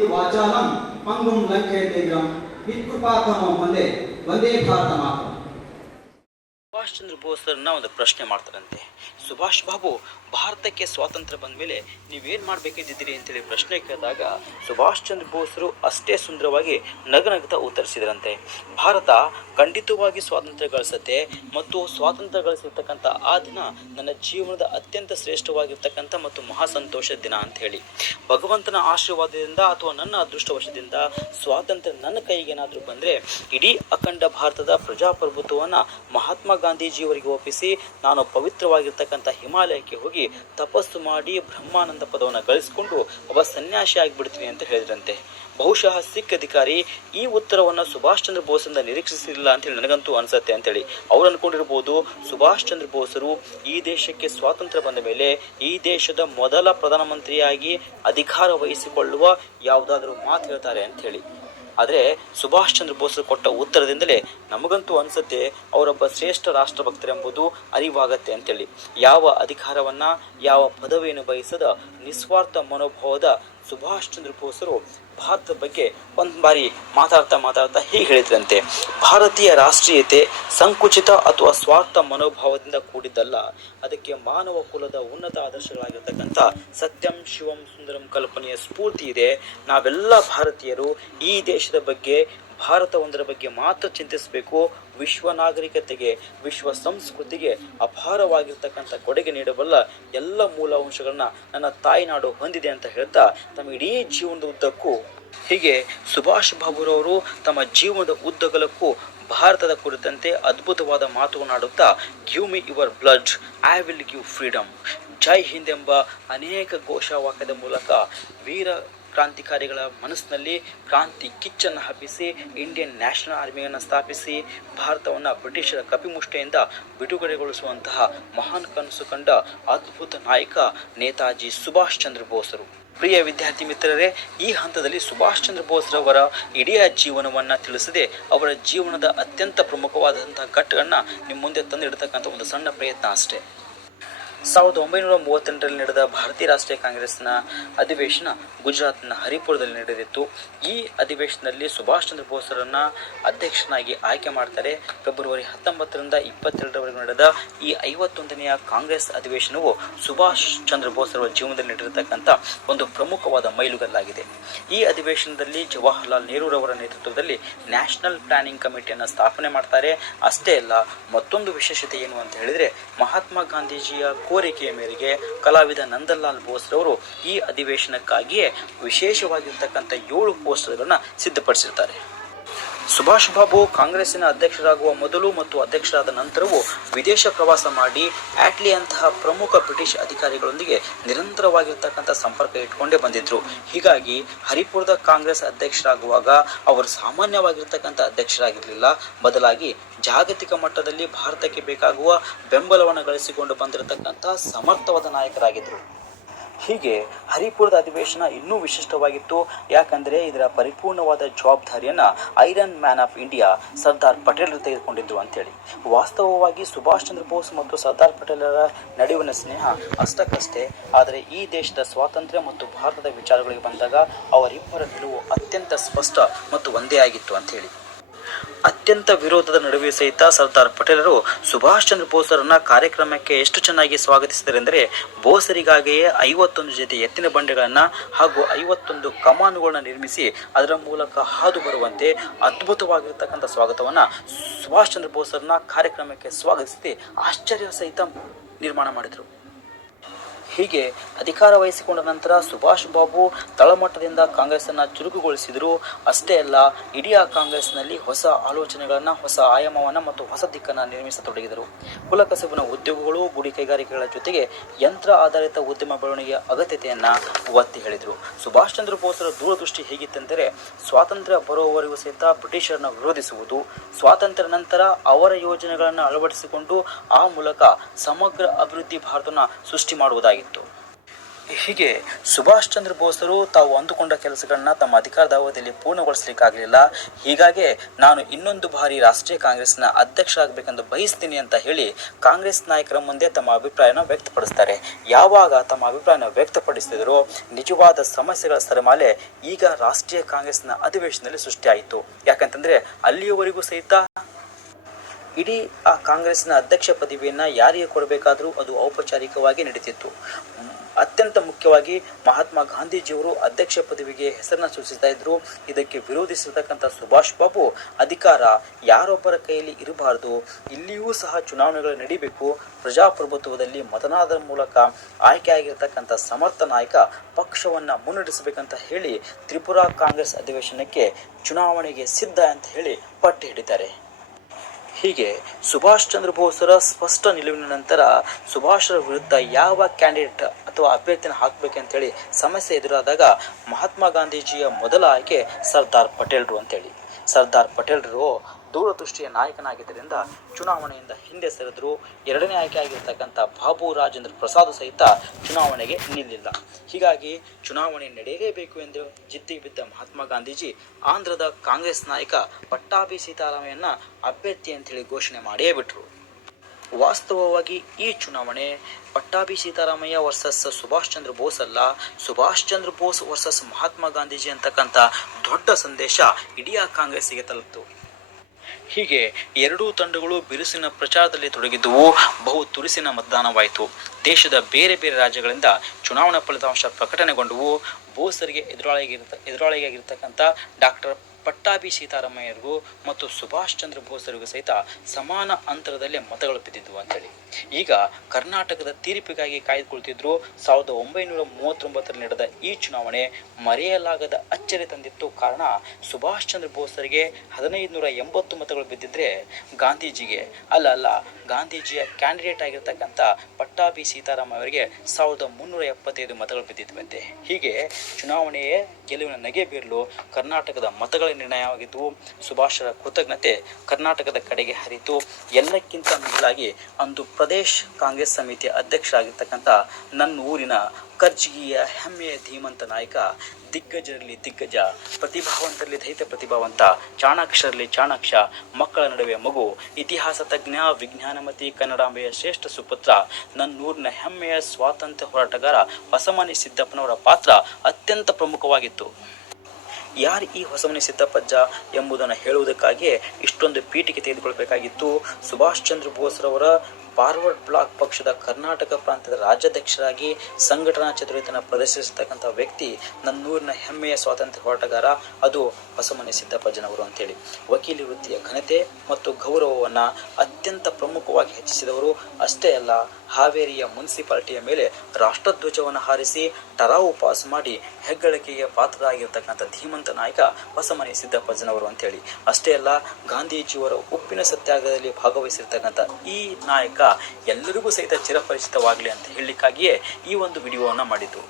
ವಾಚಾಲಂ ಪಂಗುಂ ಲಂಕೆ ದಿಗ್ರಂ ವಿತ್ಕೃಪಾತಮೋ ಮುಂದೆ ವಂದೇ ಭಾರತ ಮಾತು. ಸುಭಾಷ್ ಚಂದ್ರ ಬೋಸ್ರನ್ನ ಒಂದು ಪ್ರಶ್ನೆ ಮಾಡ್ತಾರಂತೆ. ಸುಭಾಷ್ ಬಾಬು, ಭಾರತಕ್ಕೆ ಸ್ವಾತಂತ್ರ್ಯ ಬಂದ ಮೇಲೆ ನೀವೇನು ಮಾಡಬೇಕಿದ್ದೀರಿ ಅಂತೇಳಿ ಪ್ರಶ್ನೆ ಕೇಳಿದಾಗ ಸುಭಾಷ್ ಚಂದ್ರ ಬೋಸ್ರು ಅಷ್ಟೇ ಸುಂದರವಾಗಿ ನಗನಗ್ತಾ ಉತ್ತರಿಸಿದ್ರಂತೆ. ಭಾರತ ಖಂಡಿತವಾಗಿ ಸ್ವಾತಂತ್ರ್ಯ ಗಳಿಸುತ್ತೆ ಮತ್ತು ಸ್ವಾತಂತ್ರ್ಯ ಗಳಿಸಿರ್ತಕ್ಕಂಥ ಆ ದಿನ ನನ್ನ ಜೀವನದ ಅತ್ಯಂತ ಶ್ರೇಷ್ಠವಾಗಿರ್ತಕ್ಕಂಥ ಮತ್ತು ಮಹಾ ಸಂತೋಷದ ದಿನ ಅಂತ ಹೇಳಿ, ಭಗವಂತನ ಆಶೀರ್ವಾದದಿಂದ ಅಥವಾ ನನ್ನ ಅದೃಷ್ಟವಶದಿಂದ ಸ್ವಾತಂತ್ರ್ಯ ನನ್ನ ಕೈಗೆ ಏನಾದರೂ ಬಂದರೆ ಇಡೀ ಅಖಂಡ ಭಾರತದ ಪ್ರಜಾಪ್ರಭುತ್ವವನ್ನು ಮಹಾತ್ಮ ಗಾಂಧೀಜಿಯವರಿಗೆ ಒಪ್ಪಿಸಿ ನಾನು ಪವಿತ್ರವಾಗಿರ್ತಕ್ಕಂಥ ಹಿಮಾಲಯಕ್ಕೆ ಹೋಗಿ ತಪಸ್ಸು ಮಾಡಿ ಬ್ರಹ್ಮಾನಂದ ಪದವನ್ನು ಗಳಿಸಿಕೊಂಡು ಒಬ್ಬ ಸನ್ಯಾಸಿ ಆಗಿಬಿಡ್ತೀನಿ ಅಂತ ಹೇಳಿದ್ರಂತೆ. ಬಹುಶಃ ಸಿಖ್ ಅಧಿಕಾರಿ ಈ ಉತ್ತರವನ್ನು ಸುಭಾಷ್ ಚಂದ್ರ ಬೋಸ್ರಿಂದ ನಿರೀಕ್ಷಿಸಿಲ್ಲ ಅಂತೇಳಿ ನನಗಂತೂ ಅನಿಸುತ್ತೆ ಅಂತೇಳಿ. ಅವ್ರು ಅಂದ್ಕೊಂಡಿರ್ಬೋದು, ಸುಭಾಷ್ ಚಂದ್ರ ಬೋಸರು ಈ ದೇಶಕ್ಕೆ ಸ್ವಾತಂತ್ರ್ಯ ಬಂದ ಮೇಲೆ ಈ ದೇಶದ ಮೊದಲ ಪ್ರಧಾನಮಂತ್ರಿಯಾಗಿ ಅಧಿಕಾರ ವಹಿಸಿಕೊಳ್ಳುವ ಯಾವುದಾದ್ರೂ ಮಾತು ಹೇಳ್ತಾರೆ ಅಂತ ಹೇಳಿ. ಆದರೆ ಸುಭಾಷ್ ಚಂದ್ರ ಬೋಸರು ಕೊಟ್ಟ ಉತ್ತರದಿಂದಲೇ ನಮಗಂತೂ ಅನಿಸುತ್ತೆ ಅವರೊಬ್ಬ ಶ್ರೇಷ್ಠ ರಾಷ್ಟ್ರಭಕ್ತರೆಂಬುದು ಅರಿವಾಗತ್ತೆ ಅಂತೇಳಿ. ಯಾವ ಅಧಿಕಾರವನ್ನು ಯಾವ ಪದವಿಯನ್ನು ಬಯಸದ ನಿಸ್ವಾರ್ಥ ಮನೋಭಾವದ ಸುಭಾಷ್ ಚಂದ್ರ ಬೋಸರು ಭಾರತದ ಬಗ್ಗೆ ಒಂದು ಬಾರಿ ಮಾತಾಡ್ತಾ ಹೀಗೆ ಹೇಳಿದ್ರಂತೆ: ಭಾರತೀಯ ರಾಷ್ಟ್ರೀಯತೆ ಸಂಕುಚಿತ ಅಥವಾ ಸ್ವಾರ್ಥ ಮನೋಭಾವದಿಂದ ಕೂಡಿದ್ದಲ್ಲ, ಅದಕ್ಕೆ ಮಾನವ ಕುಲದ ಉನ್ನತ ಆದರ್ಶಗಳಾಗಿರ್ತಕ್ಕಂಥ ಸತ್ಯಂ ಶಿವಂ ಸುಂದರಂ ಕಲ್ಪನೆಯ ಸ್ಫೂರ್ತಿ ಇದೆ. ನಾವೆಲ್ಲ ಭಾರತೀಯರು ಈ ದೇಶದ ಬಗ್ಗೆ, ಭಾರತ ಒಂದರ ಬಗ್ಗೆ ಮಾತ್ರ ಚಿಂತಿಸಬೇಕು. ವಿಶ್ವ ನಾಗರಿಕತೆಗೆ, ವಿಶ್ವ ಸಂಸ್ಕೃತಿಗೆ ಅಪಾರವಾಗಿರ್ತಕ್ಕಂಥ ಕೊಡುಗೆ ನೀಡಬಲ್ಲ ಎಲ್ಲ ಮೂಲ ಅಂಶಗಳನ್ನ ನನ್ನ ತಾಯಿನಾಡು ಹೊಂದಿದೆ ಅಂತ ಹೇಳ್ತಾ ತಮ್ಮ ಇಡೀ ಜೀವನದ ಉದ್ದಕ್ಕೂ ಹೀಗೆ ಸುಭಾಷ್ ಬಾಬುರವರು ತಮ್ಮ ಜೀವನದ ಉದ್ದಗಲಕ್ಕೂ ಭಾರತದ ಕುರಿತಂತೆ ಅದ್ಭುತವಾದ ಮಾತುಗಳನ್ನಾಡುತ್ತಾ give me your blood, I will give freedom, Jai Hind ಎಂಬ ಅನೇಕ ಘೋಷವಾಕ್ಯದ ಮೂಲಕ ವೀರ ಕ್ರಾಂತಿಕಾರಿಗಳ ಮನಸ್ಸಿನಲ್ಲಿ ಕ್ರಾಂತಿ ಕಿಚ್ಚನ್ನು ಹಬ್ಬಿಸಿ ಇಂಡಿಯನ್ ನ್ಯಾಷನಲ್ ಆರ್ಮಿಯನ್ನು ಸ್ಥಾಪಿಸಿ ಭಾರತವನ್ನು ಬ್ರಿಟಿಷರ ಕಪಿಮುಷ್ಟಿಯಿಂದ ಬಿಡುಗಡೆಗೊಳಿಸುವಂತಹ ಮಹಾನ್ ಕನಸು ಕಂಡ ಅದ್ಭುತ ನಾಯಕ ನೇತಾಜಿ ಸುಭಾಷ್ ಚಂದ್ರ ಬೋಸರು. ಪ್ರಿಯ ವಿದ್ಯಾರ್ಥಿ ಮಿತ್ರರೇ, ಈ ಹಂತದಲ್ಲಿ ಸುಭಾಷ್ ಚಂದ್ರ ಬೋಸ್ರವರ ಇಡೀ ಜೀವನವನ್ನು ತಿಳಿಸದೆ ಅವರ ಜೀವನದ ಅತ್ಯಂತ ಪ್ರಮುಖವಾದಂತಹ ಘಟ್ಟಗಳನ್ನು ನಿಮ್ಮ ಮುಂದೆ ತಂದಿಡ್ತಕ್ಕಂಥ ಒಂದು ಸಣ್ಣ ಪ್ರಯತ್ನ ಅಷ್ಟೇ. 1938ರಲ್ಲಿ ನಡೆದ ಭಾರತೀಯ ರಾಷ್ಟ್ರೀಯ ಕಾಂಗ್ರೆಸ್ನ ಅಧಿವೇಶನ ಗುಜರಾತ್ನ ಹರಿಪುರದಲ್ಲಿ ನಡೆದಿತ್ತು. ಈ ಅಧಿವೇಶನದಲ್ಲಿ ಸುಭಾಷ್ ಚಂದ್ರ ಬೋಸರನ್ನು ಅಧ್ಯಕ್ಷನಾಗಿ ಆಯ್ಕೆ ಮಾಡ್ತಾರೆ. ಫೆಬ್ರವರಿ 19ರಿಂದ 22ರವರೆಗೂ ನಡೆದ ಈ 51ನೆಯ ಕಾಂಗ್ರೆಸ್ ಅಧಿವೇಶನವು ಸುಭಾಷ್ ಚಂದ್ರ ಬೋಸರ ಜೀವನದಲ್ಲಿ ನಡೆದಿರತಕ್ಕಂಥ ಒಂದು ಪ್ರಮುಖವಾದ ಮೈಲುಗಲ್ಲಾಗಿದೆ. ಈ ಅಧಿವೇಶನದಲ್ಲಿ ಜವಾಹರ್ಲಾಲ್ ನೆಹರೂರವರ ನೇತೃತ್ವದಲ್ಲಿ ನ್ಯಾಷನಲ್ ಪ್ಲಾನಿಂಗ್ ಕಮಿಟಿಯನ್ನು ಸ್ಥಾಪನೆ ಮಾಡ್ತಾರೆ. ಅಷ್ಟೇ ಅಲ್ಲ, ಮತ್ತೊಂದು ವಿಶೇಷತೆ ಏನು ಅಂತ ಹೇಳಿದರೆ, ಮಹಾತ್ಮ ಗಾಂಧೀಜಿಯ ಕೋರಿಕೆಯ ಮೇರೆಗೆ ಕಲಾವಿದ ನಂದಲಾಲ್ ಬೋಸ್ರವರು ಈ ಅಧಿವೇಶನಕ್ಕಾಗಿಯೇ ವಿಶೇಷವಾಗಿರ್ತಕ್ಕಂಥ 7 ಪೋಸ್ಟರ್ಗಳನ್ನು ಸಿದ್ಧಪಡಿಸಿರ್ತಾರೆ. ಸುಭಾಷ್ ಬಾಬು ಕಾಂಗ್ರೆಸ್ಸಿನ ಅಧ್ಯಕ್ಷರಾಗುವ ಮೊದಲು ಮತ್ತು ಅಧ್ಯಕ್ಷರಾದ ನಂತರವೂ ವಿದೇಶ ಪ್ರವಾಸ ಮಾಡಿ ಆಟ್ಲಿ ಅಂತಹ ಪ್ರಮುಖ ಬ್ರಿಟಿಷ್ ಅಧಿಕಾರಿಗಳೊಂದಿಗೆ ನಿರಂತರವಾಗಿರ್ತಕ್ಕಂಥ ಸಂಪರ್ಕ ಇಟ್ಕೊಂಡೇ ಬಂದಿದ್ರು. ಹೀಗಾಗಿ ಹರಿಪುರದ ಕಾಂಗ್ರೆಸ್ ಅಧ್ಯಕ್ಷರಾಗುವಾಗ ಅವರು ಸಾಮಾನ್ಯವಾಗಿರ್ತಕ್ಕಂಥ ಅಧ್ಯಕ್ಷರಾಗಿರಲಿಲ್ಲ, ಬದಲಾಗಿ ಜಾಗತಿಕ ಮಟ್ಟದಲ್ಲಿ ಭಾರತಕ್ಕೆ ಬೇಕಾಗುವ ಬೆಂಬಲವನ್ನು ಗಳಿಸಿಕೊಂಡು ಬಂದಿರತಕ್ಕಂಥ ಸಮರ್ಥವಾದ ನಾಯಕರಾಗಿದ್ದರು. ಹೀಗೆ ಹರಿಪುರದ ಅಧಿವೇಶನ ಇನ್ನೂ ವಿಶಿಷ್ಟವಾಗಿತ್ತು. ಯಾಕಂದರೆ ಇದರ ಪರಿಪೂರ್ಣವಾದ ಜವಾಬ್ದಾರಿಯನ್ನು iron man of India Sardar ಪಟೇಲರು ತೆಗೆದುಕೊಂಡಿದ್ರು ಅಂತೇಳಿ. ವಾಸ್ತವವಾಗಿ ಸುಭಾಷ್ ಚಂದ್ರ ಬೋಸ್ ಮತ್ತು ಸರ್ದಾರ್ ಪಟೇಲರ ನಡುವಿನ ಸ್ನೇಹ ಅಷ್ಟಕ್ಕಷ್ಟೇ. ಆದರೆ ಈ ದೇಶದ ಸ್ವಾತಂತ್ರ್ಯ ಮತ್ತು ಭಾರತದ ವಿಚಾರಗಳಿಗೆ ಬಂದಾಗ ಅವರಿಬ್ಬರ ನಿಲುವು ಅತ್ಯಂತ ಸ್ಪಷ್ಟ ಮತ್ತು ಒಂದೇ ಆಗಿತ್ತು ಅಂಥೇಳಿ. ಅತ್ಯಂತ ವಿರೋಧದ ನಡುವೆ ಸಹಿತ ಸರ್ದಾರ್ ಪಟೇಲರು ಸುಭಾಷ್ ಚಂದ್ರ ಬೋಸರನ್ನ ಕಾರ್ಯಕ್ರಮಕ್ಕೆ ಎಷ್ಟು ಚೆನ್ನಾಗಿ ಸ್ವಾಗತಿಸಿದರೆಂದರೆ, ಬೋಸರಿಗಾಗಿಯೇ 51 ಜೊತೆ ಎತ್ತಿನ ಬಂಡೆಗಳನ್ನು ಹಾಗೂ 51 ಕಮಾನುಗಳನ್ನ ನಿರ್ಮಿಸಿ ಅದರ ಮೂಲಕ ಹಾದು ಬರುವಂತೆ ಅದ್ಭುತವಾಗಿರ್ತಕ್ಕಂಥ ಸ್ವಾಗತವನ್ನು ಸುಭಾಷ್ ಚಂದ್ರ ಬೋಸರನ್ನ ಕಾರ್ಯಕ್ರಮಕ್ಕೆ ಸ್ವಾಗತಿಸಿ ಆಶ್ಚರ್ಯ ಸಹಿತ ನಿರ್ಮಾಣ ಮಾಡಿದರು. ಹೀಗೆ ಅಧಿಕಾರ ವಹಿಸಿಕೊಂಡ ನಂತರ ಸುಭಾಷ್ ಬಾಬು ತಳಮಟ್ಟದಿಂದ ಕಾಂಗ್ರೆಸ್ಸನ್ನು ಚುರುಕುಗೊಳಿಸಿದರು. ಅಷ್ಟೇ ಅಲ್ಲ, ಇಡೀ ಕಾಂಗ್ರೆಸ್ನಲ್ಲಿ ಹೊಸ ಆಲೋಚನೆಗಳನ್ನು, ಹೊಸ ಆಯಾಮವನ್ನು ಮತ್ತು ಹೊಸ ದಿಕ್ಕನ್ನು ನಿರ್ಮಿಸತೊಡಗಿದರು. ಕುಲಕಸಬಿನ ಉದ್ಯೋಗಗಳು, ಗುಡಿ ಕೈಗಾರಿಕೆಗಳ ಜೊತೆಗೆ ಯಂತ್ರ ಆಧಾರಿತ ಉದ್ಯಮ ಬೆಳವಣಿಗೆಯ ಅಗತ್ಯತೆಯನ್ನು ಒತ್ತಿ ಹೇಳಿದರು. ಸುಭಾಷ್ ಚಂದ್ರ ಬೋಸರ ದೂರದೃಷ್ಟಿ ಹೇಗಿತ್ತೆಂದರೆ, ಸ್ವಾತಂತ್ರ್ಯ ಬರುವವರೆಗೂ ಸಹಿತ ಬ್ರಿಟಿಷರನ್ನು ವಿರೋಧಿಸುವುದು, ಸ್ವಾತಂತ್ರ್ಯ ನಂತರ ಅವರ ಯೋಜನೆಗಳನ್ನು ಅಳವಡಿಸಿಕೊಂಡು ಆ ಮೂಲಕ ಸಮಗ್ರ ಅಭಿವೃದ್ಧಿ ಭಾರತವನ್ನು ಸೃಷ್ಟಿ ಮಾಡುವುದಾಗಿತ್ತು. ಹೀಗೆ ಸುಭಾಷ್ ಚಂದ್ರ ಬೋಸರು ತಾವು ಅಂದುಕೊಂಡ ಕೆಲಸಗಳನ್ನ ತಮ್ಮ ಅಧಿಕಾರದ ಅವಧಿಯಲ್ಲಿ ಪೂರ್ಣಗೊಳಿಸಲಿಕ್ಕಾಗಲಿಲ್ಲ. ಹೀಗಾಗಿ ನಾನು ಇನ್ನೊಂದು ಬಾರಿ ರಾಷ್ಟ್ರೀಯ ಕಾಂಗ್ರೆಸ್ನ ಅಧ್ಯಕ್ಷರಾಗಬೇಕೆಂದು ಬಯಸ್ತೀನಿ ಅಂತ ಹೇಳಿ ಕಾಂಗ್ರೆಸ್ ನಾಯಕರ ಮುಂದೆ ತಮ್ಮ ಅಭಿಪ್ರಾಯನ ವ್ಯಕ್ತಪಡಿಸ್ತಾರೆ. ಯಾವಾಗ ತಮ್ಮ ಅಭಿಪ್ರಾಯನ ವ್ಯಕ್ತಪಡಿಸಿದರೋ ನಿಜವಾದ ಸಮಸ್ಯೆಗಳ ಸರಮಾಲೆ ಈಗ ರಾಷ್ಟ್ರೀಯ ಕಾಂಗ್ರೆಸ್ನ ಅಧಿವೇಶನದಲ್ಲಿ ಸೃಷ್ಟಿಯಾಯಿತು. ಯಾಕಂತಂದ್ರೆ ಅಲ್ಲಿಯವರೆಗೂ ಸಹಿತ ಇಡೀ ಆ ಕಾಂಗ್ರೆಸ್ನ ಅಧ್ಯಕ್ಷ ಪದವಿಯನ್ನು ಯಾರಿಗೆ ಕೊಡಬೇಕಾದರೂ ಅದು ಔಪಚಾರಿಕವಾಗಿ ನಡೀತಿತ್ತು. ಅತ್ಯಂತ ಮುಖ್ಯವಾಗಿ ಮಹಾತ್ಮ ಗಾಂಧೀಜಿಯವರು ಅಧ್ಯಕ್ಷ ಪದವಿಗೆ ಹೆಸರನ್ನು ಸೂಚಿಸ್ತಾ ಇದ್ರು. ಇದಕ್ಕೆ ವಿರೋಧಿಸಿರ್ತಕ್ಕಂಥ ಸುಭಾಷ್ ಬಾಬು ಅಧಿಕಾರ ಯಾರೊಬ್ಬರ ಕೈಯಲ್ಲಿ ಇರಬಾರ್ದು, ಇಲ್ಲಿಯೂ ಸಹ ಚುನಾವಣೆಗಳು ನಡೀಬೇಕು, ಪ್ರಜಾಪ್ರಭುತ್ವದಲ್ಲಿ ಮತದಾನದ ಮೂಲಕ ಆಯ್ಕೆಯಾಗಿರ್ತಕ್ಕಂಥ ಸಮರ್ಥ ನಾಯಕ ಪಕ್ಷವನ್ನು ಮುನ್ನಡೆಸಬೇಕಂತ ಹೇಳಿ ತ್ರಿಪುರಾ ಕಾಂಗ್ರೆಸ್ ಅಧಿವೇಶನಕ್ಕೆ ಚುನಾವಣೆಗೆ ಸಿದ್ಧ ಅಂತ ಹೇಳಿ ಪಟ್ಟು ಹಿಡಿತಾರೆ. ಹೀಗೆ ಸುಭಾಷ್ ಚಂದ್ರ ಬೋಸರ ಸ್ಪಷ್ಟ ನಿಲುವಿನ ನಂತರ ಸುಭಾಷರ ವಿರುದ್ಧ ಯಾವ ಕ್ಯಾಂಡಿಡೇಟ್ ಅಥವಾ ಅಭ್ಯರ್ಥಿನ ಹಾಕಬೇಕಂತೇಳಿ ಸಮಸ್ಯೆ ಎದುರಾದಾಗ ಮಹಾತ್ಮ ಗಾಂಧೀಜಿಯ ಮೊದಲ ಆಯ್ಕೆ ಸರ್ದಾರ್ ಪಟೇಲ್ರು ಅಂತೇಳಿ. ಸರ್ದಾರ್ ಪಟೇಲ್ರು ದೂರದೃಷ್ಟಿಯ ನಾಯಕನಾಗಿದ್ದರಿಂದ ಚುನಾವಣೆಯಿಂದ ಹಿಂದೆ ಸರಿದ್ರು. ಎರಡನೇ ಆಯ್ಕೆ ಆಗಿರ್ತಕ್ಕಂಥ ಬಾಬು ರಾಜೇಂದ್ರ ಪ್ರಸಾದ್ ಸಹಿತ ಚುನಾವಣೆಗೆ ನಿಲ್ಲಿಲ್ಲ. ಹೀಗಾಗಿ ಚುನಾವಣೆ ನಡೆಯಲೇಬೇಕು ಎಂದು ಜಿದ್ದಿಗೆ ಬಿದ್ದ ಮಹಾತ್ಮ ಗಾಂಧೀಜಿ ಆಂಧ್ರದ ಕಾಂಗ್ರೆಸ್ ನಾಯಕ ಪಟ್ಟಾಭಿ ಸೀತಾರಾಮಯ್ಯನ ಅಭ್ಯರ್ಥಿ ಅಂತೇಳಿ ಘೋಷಣೆ ಮಾಡಿಯೇ ಬಿಟ್ರು. ವಾಸ್ತವವಾಗಿ ಈ ಚುನಾವಣೆ ಪಟ್ಟಾಭಿ ಸೀತಾರಾಮಯ್ಯ ವರ್ಸಸ್ ಸುಭಾಷ್ ಚಂದ್ರ ಬೋಸ್ ಅಲ್ಲ, ಸುಭಾಷ್ ಚಂದ್ರ ಬೋಸ್ ವರ್ಸಸ್ ಮಹಾತ್ಮ ಗಾಂಧೀಜಿ ಅಂತಕ್ಕಂಥ ದೊಡ್ಡ ಸಂದೇಶ ಇಡೀ ಕಾಂಗ್ರೆಸ್ಸಿಗೆ ತಲುಪಿತು. ಹೀಗೆ ಎರಡೂ ತಂಡಗಳು ಬಿರುಸಿನ ಪ್ರಚಾರದಲ್ಲಿ ತೊಡಗಿದ್ದುವು. ಬಹು ತುರುಸಿನ ಮತದಾನವಾಯಿತು. ದೇಶದ ಬೇರೆ ಬೇರೆ ರಾಜ್ಯಗಳಿಂದ ಚುನಾವಣಾ ಫಲಿತಾಂಶ ಪ್ರಕಟಣೆಗೊಂಡವು. ಬೋಸರಿಗೆ ಎದುರಾಳಿಯಾಗಿರ್ತಕ್ಕಂಥ ಡಾಕ್ಟರ್ ಪಟ್ಟಾಭಿ ಸೀತಾರಾಮಯ್ಯರಿಗೂ ಮತ್ತು ಸುಭಾಷ್ ಚಂದ್ರ ಬೋಸರಿಗೂ ಸಹಿತ ಸಮಾನ ಅಂತರದಲ್ಲೇ ಮತಗಳು ಬಿದ್ದಿದ್ವು ಅಂತೇಳಿ. ಈಗ ಕರ್ನಾಟಕದ ತೀರ್ಪಿಗಾಗಿ ಕಾಯ್ದುಕೊಳ್ತಿದ್ರು. 1939ರಲ್ಲಿ ನಡೆದ ಈ ಚುನಾವಣೆ ಮರೆಯಲಾಗದ ಅಚ್ಚರಿ ತಂದಿತ್ತು. ಕಾರಣ ಸುಭಾಷ್ ಚಂದ್ರ ಬೋಸರಿಗೆ 1580 ಮತಗಳು ಬಿದ್ದಿದ್ರೆ ಗಾಂಧೀಜಿಗೆ ಗಾಂಧೀಜಿಯ ಕ್ಯಾಂಡಿಡೇಟ್ ಆಗಿರ್ತಕ್ಕಂಥ ಪಟ್ಟಾಭಿ ಸೀತಾರಾಮ ಅವರಿಗೆ 1375 ಮತಗಳು ಬಿದ್ದಿದ್ವಂತೆ. ಹೀಗೆ ಚುನಾವಣೆಯೇ ಗೆಲುವಿನ ನಗೆ ಬೀರಲು ಕರ್ನಾಟಕದ ಮತಗಳ ನಿರ್ಣಯವಾಗಿದ್ದವು. ಸುಭಾಷರ ಕೃತಜ್ಞತೆ ಕರ್ನಾಟಕದ ಕಡೆಗೆ ಹರಿತು. ಎಲ್ಲಕ್ಕಿಂತ ಮಿಗಿಲಾಗಿ ಅಂದು ಪ್ರದೇಶ್ ಕಾಂಗ್ರೆಸ್ ಸಮಿತಿಯ ಅಧ್ಯಕ್ಷರಾಗಿರ್ತಕ್ಕಂಥ ನನ್ನ ಊರಿನ ಕರ್ಜಿಗಿಯ ಹೆಮ್ಮೆಯ ಧೀಮಂತ ನಾಯಕ, ದಿಗ್ಗಜರಲ್ಲಿ ದಿಗ್ಗಜ, ಪ್ರತಿಭಾವಂತರಲ್ಲಿ ದೈತ್ಯ ಪ್ರತಿಭಾವಂತ, ಚಾಣಾಕ್ಷರಲ್ಲಿ ಚಾಣಾಕ್ಷ, ಮಕ್ಕಳ ನಡುವೆ ಮಗು, ಇತಿಹಾಸ ತಜ್ಞ, ವಿಜ್ಞಾನಮತಿ, ಕನ್ನಡಾಂಬೆಯ ಶ್ರೇಷ್ಠ ಸುಪುತ್ರ, ನನ್ನೂರಿನ ಹೆಮ್ಮೆಯ ಸ್ವಾತಂತ್ರ್ಯ ಹೋರಾಟಗಾರ ಹೊಸಮನಿ ಸಿದ್ದಪ್ಪನವರ ಪಾತ್ರ ಅತ್ಯಂತ ಪ್ರಮುಖವಾಗಿತ್ತು. ಯಾರು ಈ ಹೊಸಮನಿ ಸಿದ್ದಪ್ಪಜ್ಜ ಎಂಬುದನ್ನು ಹೇಳುವುದಕ್ಕಾಗಿಯೇ ಇಷ್ಟೊಂದು ಪೀಠಿಕೆ ತೆಗೆದುಕೊಳ್ಬೇಕಾಗಿತ್ತು. ಸುಭಾಷ್ ಚಂದ್ರ ಬೋಸ್ರವರ ಫಾರ್ವರ್ಡ್ ಬ್ಲಾಕ್ ಪಕ್ಷದ ಕರ್ನಾಟಕ ಪ್ರಾಂತ್ಯದ ರಾಜ್ಯಾಧ್ಯಕ್ಷರಾಗಿ ಸಂಘಟನಾ ಚತುರತೆಯನ್ನು ಪ್ರದರ್ಶಿಸತಕ್ಕಂಥ ವ್ಯಕ್ತಿ ನನ್ನೂರಿನ ಹೆಮ್ಮೆಯ ಸ್ವಾತಂತ್ರ್ಯ ಹೋರಾಟಗಾರ, ಅದು ಹೊಸಮನಿ ಸಿದ್ದಪ್ಪಜ್ಜನವರು ಅಂತೇಳಿ. ವಕೀಲಿ ವೃತ್ತಿಯ ಘನತೆ ಮತ್ತು ಗೌರವವನ್ನು ಅತ್ಯಂತ ಪ್ರಮುಖವಾಗಿ ಹೆಚ್ಚಿಸಿದವರು. ಅಷ್ಟೇ ಅಲ್ಲ, ಹಾವೇರಿಯ ಮುನ್ಸಿಪಾಲಿಟಿಯ ಮೇಲೆ ರಾಷ್ಟ್ರಧ್ವಜವನ್ನು ಹಾರಿಸಿ ಟರಾವು ಪಾಸ್ ಮಾಡಿ ಹೆಗ್ಗಳಿಕೆಗೆ ಪಾತ್ರರಾಗಿರ್ತಕ್ಕಂಥ ಧೀಮಂತ ನಾಯಕ ಹೊಸಮನಿ ಸಿದ್ದಪ್ಪಜ್ಜನವರು ಅಂತೇಳಿ. ಅಷ್ಟೇ ಅಲ್ಲ, ಗಾಂಧೀಜಿಯವರ ಉಪ್ಪಿನ ಸತ್ಯಾಗ್ರಹದಲ್ಲಿ ಭಾಗವಹಿಸಿರ್ತಕ್ಕಂಥ ಈ ನಾಯಕ ಎಲ್ಲರಿಗೂ ಸಹಿತ ಚಿರಪರಿಚಿತವಾಗಲಿ ಅಂತ ಹೇಳಲಿಕ್ಕಾಗಿಯೇ ಈ ಒಂದು ವಿಡಿಯೋವನ್ನು ಮಾಡಿದ್ದು.